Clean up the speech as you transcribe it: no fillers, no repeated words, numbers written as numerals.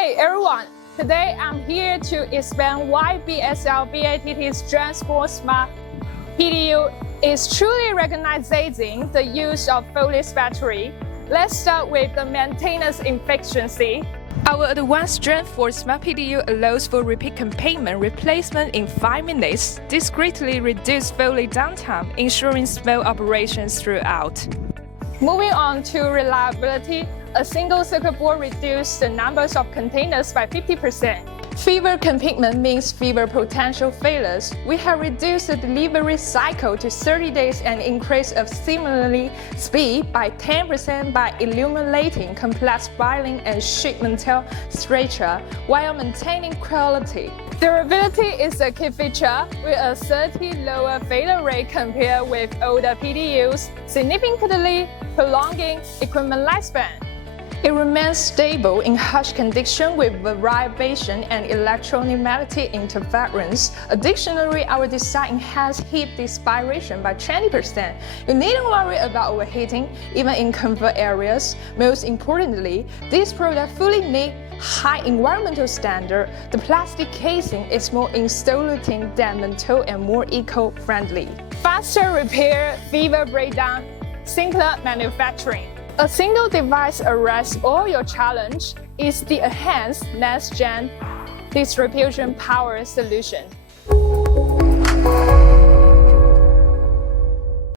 Hey everyone! Today I'm here to explain why BSLBATT's Transport Smart PDU is truly recognizing the use of Forklift battery. Let's start with the maintenance efficiency. Our advanced Transport Smart PDU allows for repeat compartment replacement in 5 minutes. This greatly reduces Forklift downtime, ensuring smooth operations throughout. Moving on to reliability, a single circuit board reduces the numbers of containers by 50%. Fewer compartment means fewer potential failures. We have reduced the delivery cycle to 30 days and increase of similarly speed by 10% by eliminating complex filing and shipment structure while maintaining quality. Durability is a key feature with a 30% lower failure rate compared with older PDUs, significantly prolonging equipment lifespan. It remains stable in harsh conditions with vibration and electromagnetic interference. Additionally, our design enhances heat dissipation by 20%. You needn't worry about overheating, even in comfort areas. Most importantly, this product fully meets high environmental standards. The plastic casing is more insulating than metal and more eco-friendly. Faster repair, fewer breakdown, simpler manufacturing. A single device addresses all your challenge is the enhanced next-gen distribution power solution.